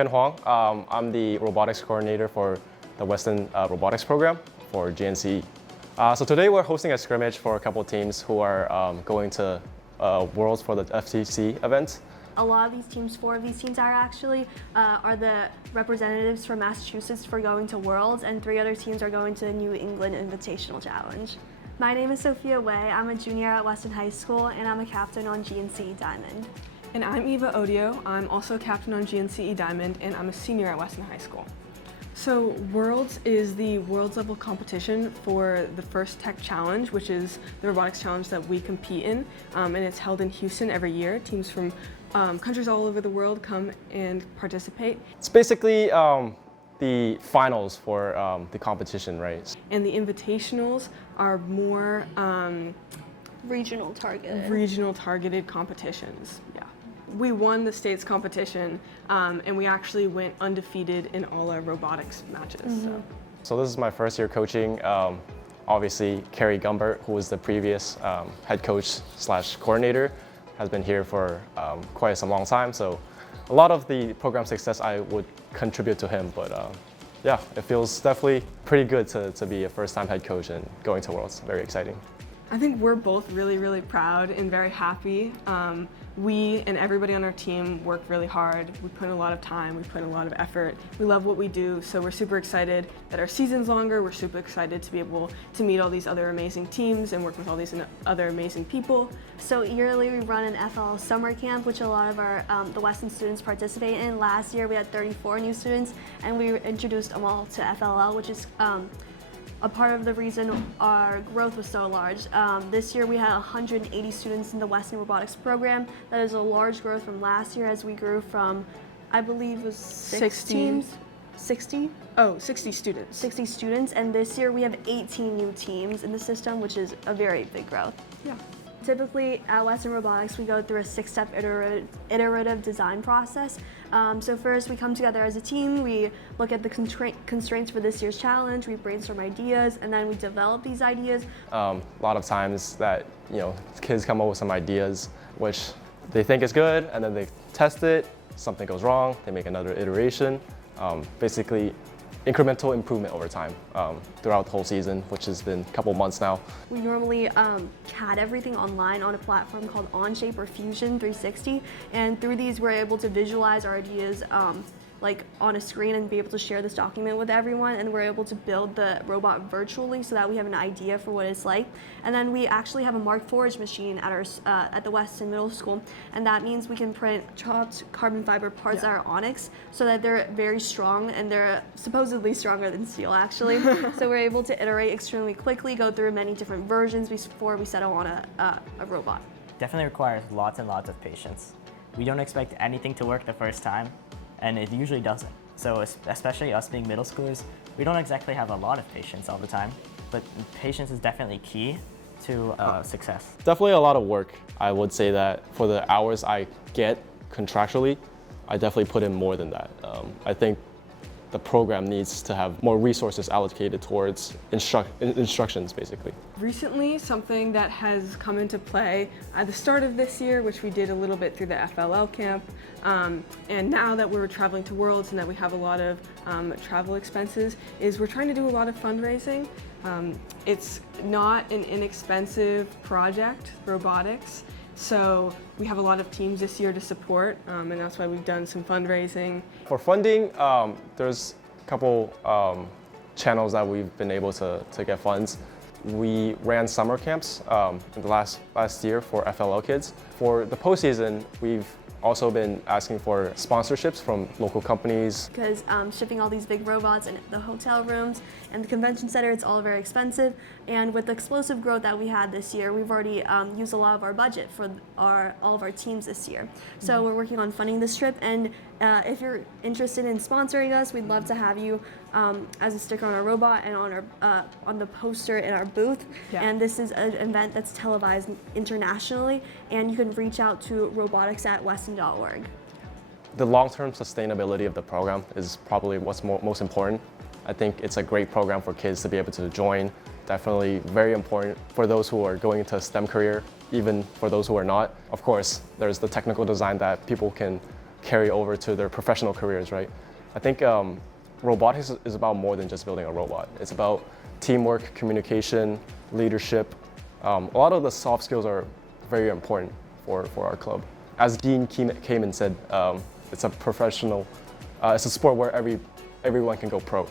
Ken Huang. I'm the robotics coordinator for the Weston Robotics program for GNCE. So today we're hosting a scrimmage for a couple teams who are going to Worlds for the FTC event. A lot of these teams, 4 of these teams are the representatives from Massachusetts for going to Worlds, and 3 other teams are going to the New England Invitational Challenge. My name is Sophia Wei. I'm a junior at Weston High School, and I'm a captain on GNCE Diamond. And I'm Eva Odio. I'm also a captain on GNCE Diamond, and I'm a senior at Weston High School. So Worlds is the Worlds level competition for the first tech challenge, which is the robotics challenge that we compete in, and it's held in Houston every year. Teams from countries all over the world come and participate. It's basically the finals for the competition, right? And the invitationals are more Regional targeted competitions. Yeah. We won the state's competition, and we actually went undefeated in all our robotics matches. Mm-hmm. So this is my first year coaching. Obviously, Carrie Gumbert, who was the previous head coach / coordinator, has been here for quite some long time. So a lot of the program success I would contribute to him, but yeah, it feels definitely pretty good to be a first-time head coach and going to Worlds. Very exciting. I think we're both really, really proud and very happy. We and everybody on our team work really hard. We put in a lot of time, we put in a lot of effort. We love what we do, so we're super excited that our season's longer. We're super excited to be able to meet all these other amazing teams and work with all these other amazing people. So yearly we run an FL summer camp, which a lot of our the Weston students participate in. Last year we had 34 new students, and we introduced them all to FLL, which is a part of the reason our growth was so large. This year we had 180 students in the Weston Robotics program. That is a large growth from last year, as we grew from, I believe it was 60 teams? 60? Oh, 60 students. 60 students, and this year we have 18 new teams in the system, which is a very big growth. Yeah. Typically at Weston Robotics, we go through a 6-step iterative design process. So first we come together as a team, we look at the constraints for this year's challenge, we brainstorm ideas, and then we develop these ideas. A lot of times that, kids come up with some ideas which they think is good, and then they test it, something goes wrong, they make another iteration. Basically, incremental improvement over time throughout the whole season, which has been a couple months now. We normally CAD everything online on a platform called Onshape or Fusion 360, and through these we're able to visualize our ideas like on a screen and be able to share this document with everyone, and we're able to build the robot virtually so that we have an idea for what it's like. And then we actually have a Mark Forge machine at our at the Weston Middle School, and that means we can print chopped carbon fiber parts that are onyx so that they're very strong, and they're supposedly stronger than steel actually. So we're able to iterate extremely quickly, go through many different versions before we settle on a robot. Definitely requires lots and lots of patience. We don't expect anything to work the first time, and it usually doesn't. So especially us being middle schoolers, we don't exactly have a lot of patience all the time, but patience is definitely key to success. Definitely a lot of work. I would say that for the hours I get contractually, I definitely put in more than that. I think the program needs to have more resources allocated towards instructions, basically. Recently, something that has come into play at the start of this year, which we did a little bit through the FLL camp, and now that we're traveling to Worlds and that we have a lot of travel expenses, is we're trying to do a lot of fundraising. It's not an inexpensive project, robotics, so we have a lot of teams this year to support, and that's why we've done some fundraising. For funding, there's a couple channels that we've been able to get funds. We ran summer camps in the last year for FLL kids. For the postseason, we've also been asking for sponsorships from local companies. Because shipping all these big robots in the hotel rooms and the convention center, it's all very expensive. And with the explosive growth that we had this year, we've already used a lot of our budget for all of our teams this year. So we're working on funding this trip, and if you're interested in sponsoring us, we'd love to have you as a sticker on our robot and on our on the poster in our booth. Yeah. And this is an event that's televised internationally, and you can reach out to robotics@weston.org. The long-term sustainability of the program is probably what's most important. I think it's a great program for kids to be able to join. Definitely very important for those who are going into a STEM career, even for those who are not. Of course, there's the technical design that people can carry over to their professional careers, right? I think robotics is about more than just building a robot. It's about teamwork, communication, leadership. A lot of the soft skills are very important for our club. As Dean came and said, it's a professional, it's a sport where everyone can go pro.